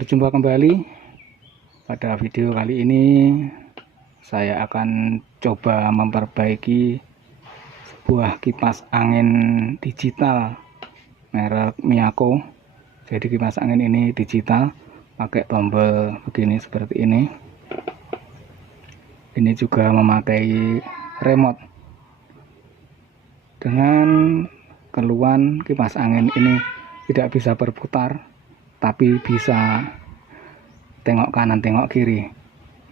Berjumpa kembali. Pada video kali ini saya akan coba memperbaiki sebuah kipas angin digital merek Miyako. Jadi kipas angin ini digital, pakai tombol begini seperti ini. Ini juga memakai remote. Dengan keluhan kipas angin ini tidak bisa berputar, tapi bisa tengok kanan tengok kiri.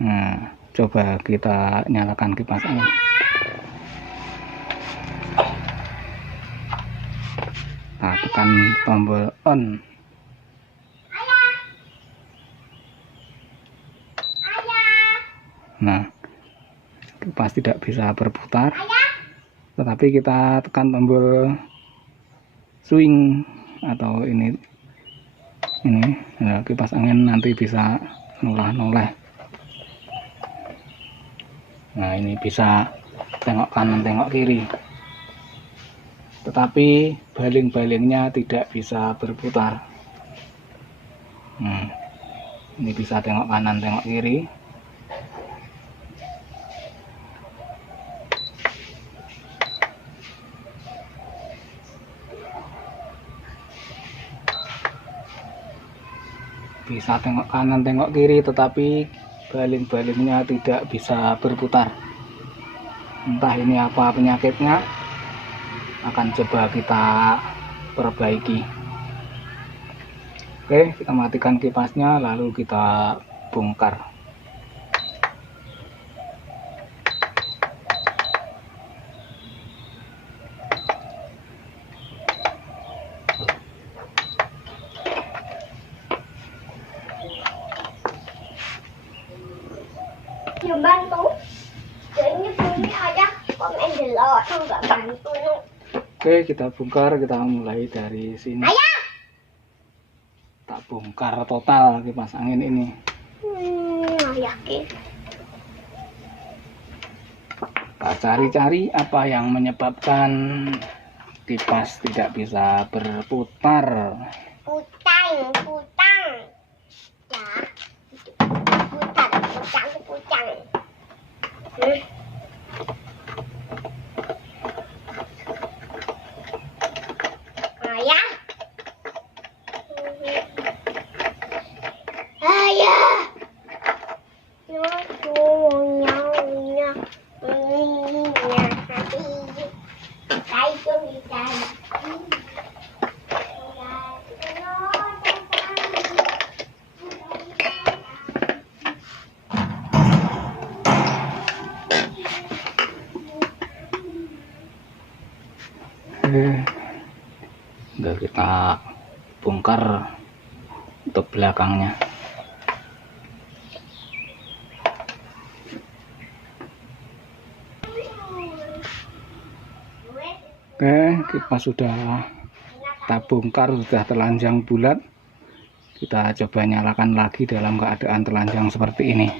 Nah, coba kita nyalakan kipas angin. Nah, tekan tombol on. Nah, kipas tidak bisa berputar, tetapi kita tekan tombol swing atau ini, nah, kipas angin nanti bisa noleh-noleh. Nah, ini bisa tengok kanan tengok kiri, tetapi baling-balingnya tidak bisa berputar. Ini bisa tengok kanan tengok kiri. Bisa tengok kanan tengok kiri, tetapi baling-balingnya tidak bisa berputar. Entah ini apa penyakitnya, akan coba kita perbaiki. Oke, kita matikan kipasnya lalu kita bongkar. Yang bantu, ini punya aja komen dulu, nggak bantu. Oke, kita bongkar. Kita mulai dari sini. Ayah, Tak bongkar total kipas angin ini. yakin. Kita cari-cari apa yang menyebabkan kipas tidak bisa berputar. Putang. Ya, putang. Ayah. Udah kita bongkar untuk belakangnya. Oke, kipas sudah kita bongkar, sudah telanjang bulat. Kita coba nyalakan lagi dalam keadaan telanjang seperti ini.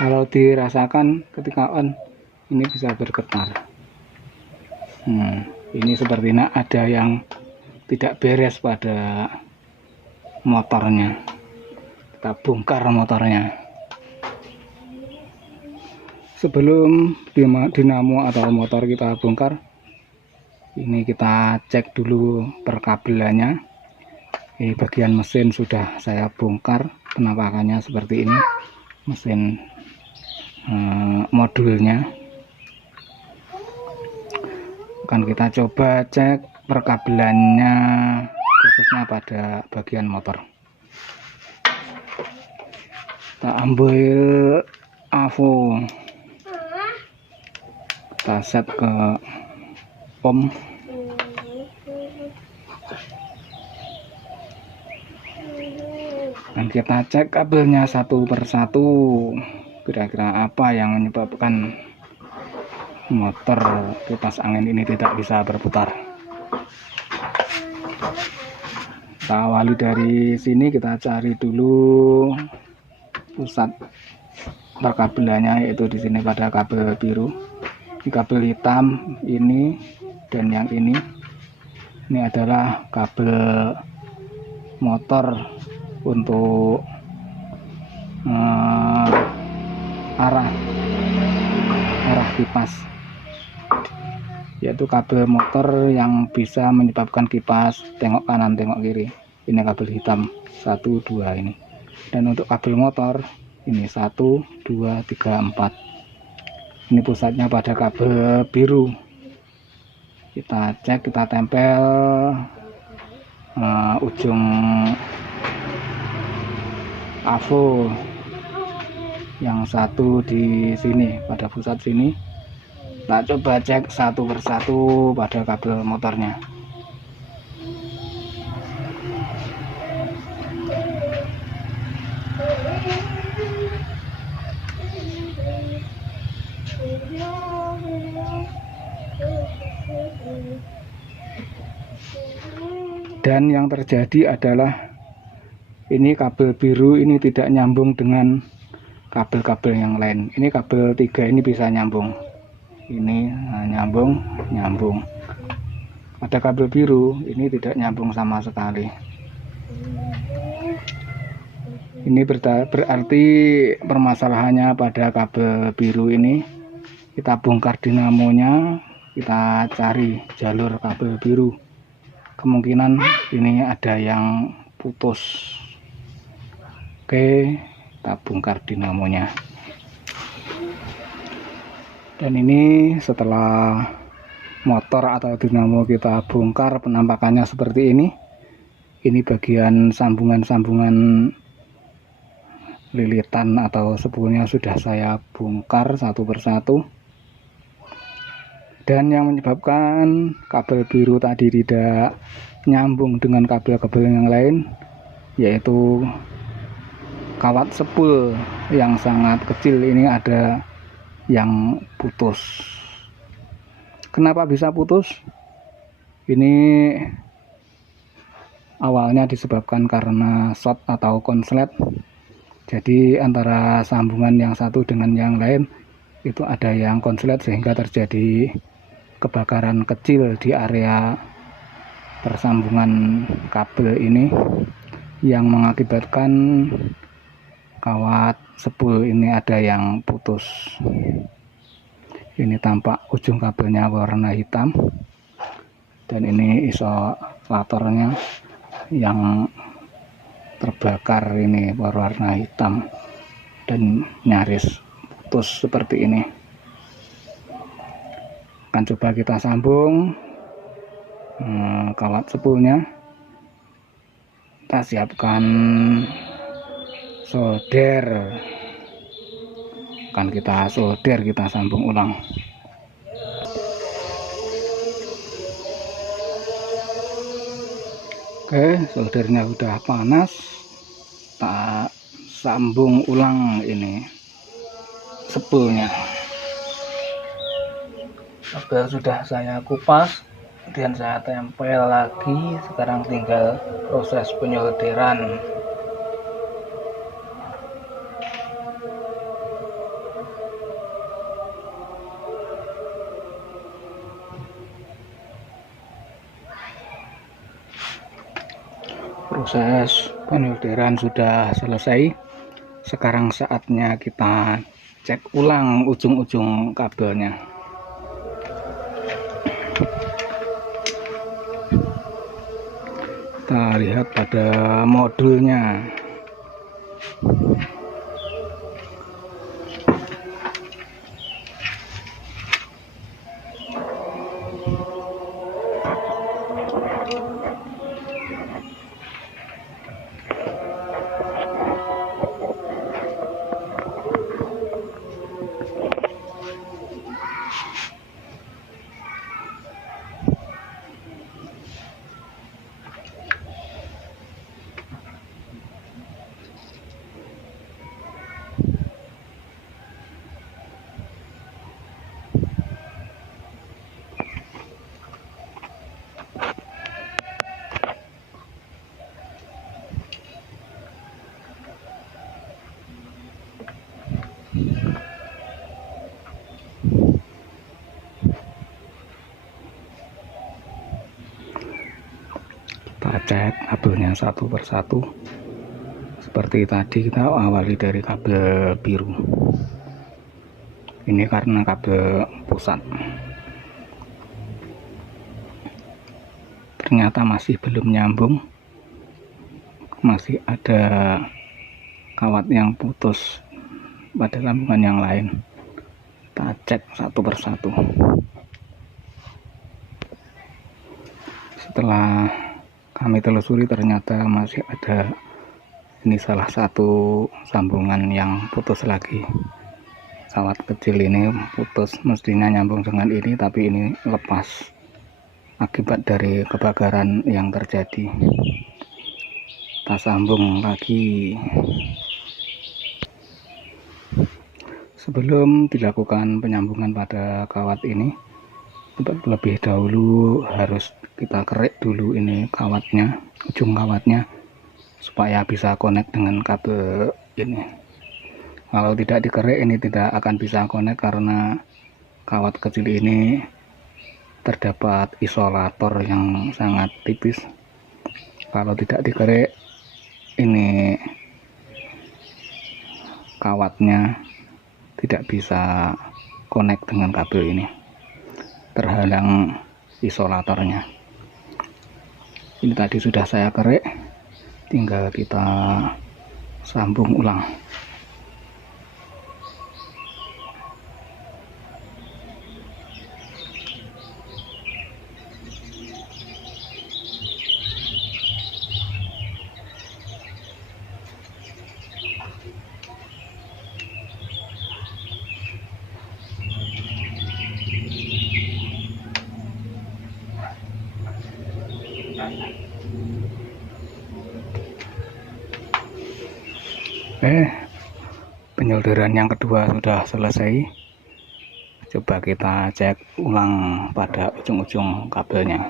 Kalau dirasakan ketika on, ini bisa bergetar. Ini sepertinya ada yang tidak beres pada motornya. Kita bongkar motornya. Sebelum dinamo atau motor kita bongkar, ini kita cek dulu perkabelannya. Ini bagian mesin sudah saya bongkar, penampakannya seperti ini. Mesin modulnya akan kita coba cek perkabelannya, khususnya pada bagian motor. Kita ambil AVO, kita set ke pom. Dan kita cek kabelnya satu persatu, kira-kira apa yang menyebabkan motor kipas angin ini tidak bisa berputar. Kita awali dari sini, kita cari dulu pusat perkabelannya, yaitu di sini pada kabel biru. Ini kabel hitam ini dan yang ini adalah kabel motor untuk arah kipas, yaitu kabel motor yang bisa menyebabkan kipas tengok kanan tengok kiri. Ini kabel hitam 1 2 ini. Dan untuk kabel motor ini 1 2 3 4. Ini pusatnya pada kabel biru. Kita cek, kita tempel ujung AVO yang satu di sini pada pusat sini. Kita coba cek satu persatu pada kabel motornya. Dan yang terjadi adalah ini kabel biru ini tidak nyambung dengan kabel-kabel yang lain. Ini kabel 3 ini bisa nyambung. Ini nyambung. Ada kabel biru ini tidak nyambung sama sekali. Ini berarti permasalahannya pada kabel biru ini. Kita bongkar dinamonya, kita cari jalur kabel biru. Kemungkinan ini ada yang putus. Oke, kita bongkar dinamonya. Dan ini setelah motor atau dinamo kita bongkar, penampakannya seperti ini. Ini bagian sambungan-sambungan lilitan atau spoolnya sudah saya bongkar satu persatu. Dan yang menyebabkan kabel biru tadi tidak nyambung dengan kabel-kabel yang lain, yaitu kawat spool yang sangat kecil ini ada yang putus. Kenapa bisa putus? Ini awalnya disebabkan karena short atau konslet. Jadi antara sambungan yang satu dengan yang lain itu ada yang konslet sehingga terjadi kebakaran kecil di area persambungan kabel ini yang mengakibatkan kawat spool ini ada yang putus. Ini tampak ujung kabelnya warna hitam dan ini isolatornya yang terbakar ini berwarna hitam dan nyaris putus seperti ini. Akan coba kita sambung kawat spoolnya. Kita siapkan solder, akan kita solder, kita sambung ulang. Oke, soldernya sudah panas, kita sambung ulang ini spoolnya. Kabel sudah saya kupas, kemudian saya tempel lagi. Sekarang tinggal proses penyolderan. Proses penyolderan sudah selesai. Sekarang saatnya kita cek ulang ujung-ujung kabelnya. Kita lihat pada modulnya. cek kabelnya satu persatu. Seperti tadi kita awali dari kabel biru. Ini karena kabel pusat. Ternyata masih belum nyambung. Masih ada kawat yang putus pada sambungan yang lain. Kita cek satu persatu. Setelah kami telusuri ternyata masih ada, ini salah satu sambungan yang putus lagi. Kawat kecil ini putus, mestinya nyambung dengan ini, tapi ini lepas akibat dari kebakaran yang terjadi. Kita sambung lagi. Sebelum dilakukan penyambungan pada kawat ini, lebih dahulu harus kita kerik dulu ini kawatnya, ujung kawatnya, supaya bisa connect dengan kabel ini. Kalau tidak dikerik ini tidak akan bisa connect karena kawat kecil ini terdapat isolator yang sangat tipis. Kalau tidak dikerik ini kawatnya tidak bisa connect dengan kabel ini, terhalang isolatornya. Ini tadi sudah saya kerik, tinggal kita sambung ulang. Penyolderan yang kedua sudah selesai. Coba kita cek ulang pada ujung-ujung kabelnya.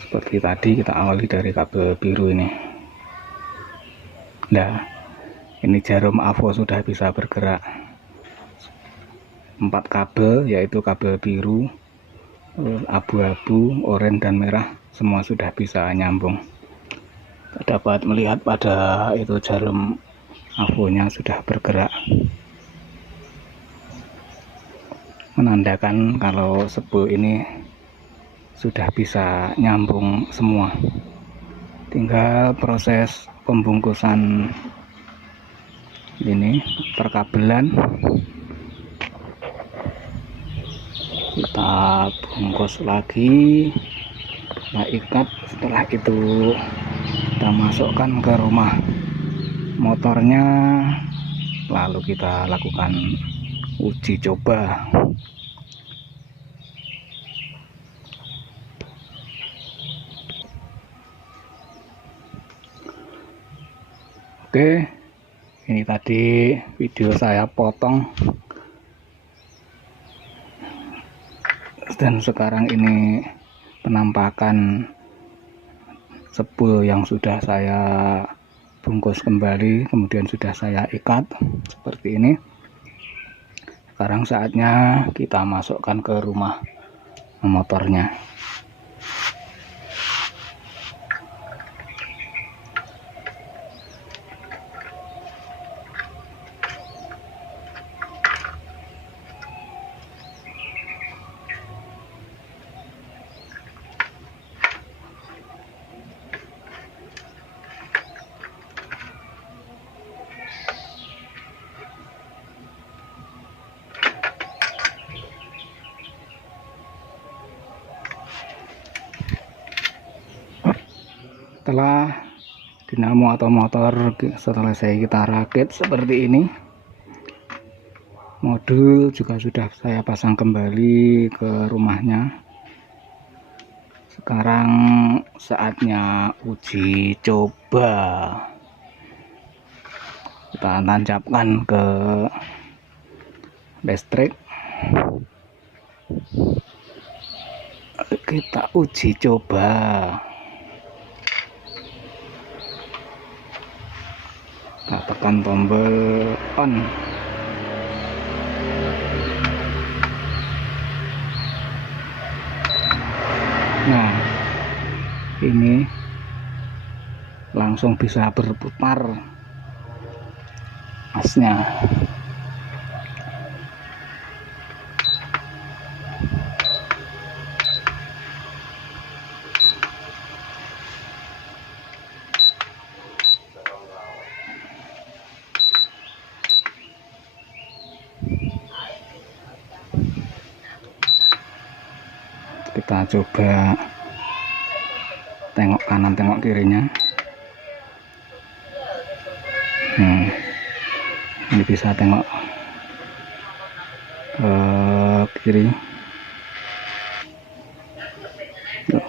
Seperti tadi kita awali dari kabel biru ini. Nah, ini jarum AVO sudah bisa bergerak. 4 kabel, yaitu kabel biru, abu-abu, oranye dan merah, semua sudah bisa nyambung. Dapat melihat pada itu jarum AVO-nya sudah bergerak, menandakan kalau spool ini sudah bisa nyambung semua. Tinggal proses pembungkusan ini perkabelan. Kita bungkus lagi, kita ikat. Setelah itu kita masukkan ke rumah motornya, lalu kita lakukan uji coba. Oke, ini tadi video saya potong. Dan sekarang ini penampakan spool yang sudah saya bungkus kembali, kemudian sudah saya ikat seperti ini. Sekarang saatnya kita masukkan ke rumah motornya. Setelah dinamo atau motor selesai kita rakit seperti ini, modul juga sudah saya pasang kembali ke rumahnya. Sekarang saatnya uji coba. Kita tancapkan ke listrik. Kita uji coba. Kita tekan tekan tombol on. Nah, ini langsung bisa berputar asnya. Kita coba tengok kanan tengok kirinya. Ini bisa tengok ke kiri. Tuh.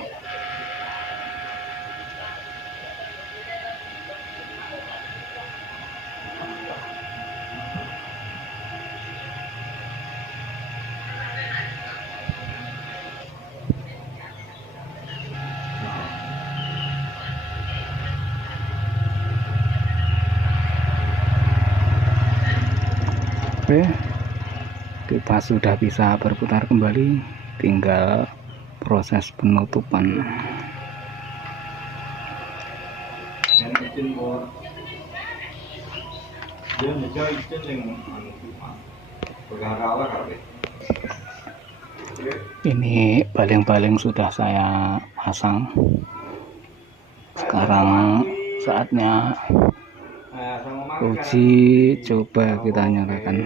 Oke, kita sudah bisa berputar kembali, tinggal proses penutupan. Ini baling-baling sudah saya pasang. Sekarang saatnya uji coba, kita nyalakan.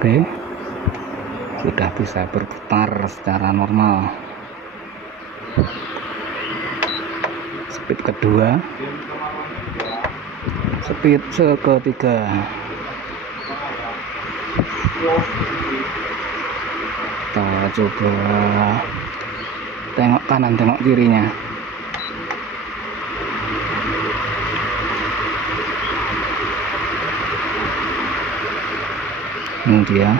Oke, sudah bisa berputar secara normal. Speed kedua, speed ketiga. Kita coba tengok kanan tengok kirinya. Ini dia,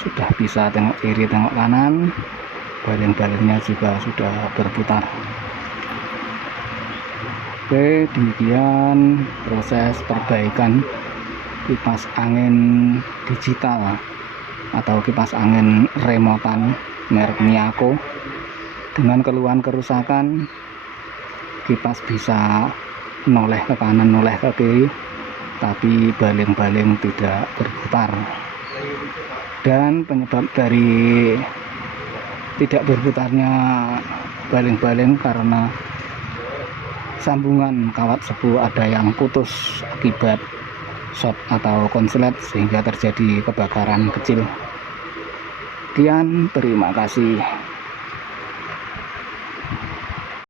sudah bisa tengok kiri tengok kanan, baling-balingnya juga sudah berputar. Oke, demikian proses perbaikan kipas angin digital atau kipas angin remotan merek Miyako. Dengan keluhan kerusakan, kipas bisa noleh ke kanan noleh ke kiri, tapi baling-baling tidak berputar. Dan penyebab dari tidak berputarnya baling-baling karena sambungan kawat sebu ada yang putus akibat short atau konslet sehingga terjadi kebakaran kecil. Sekian, terima kasih.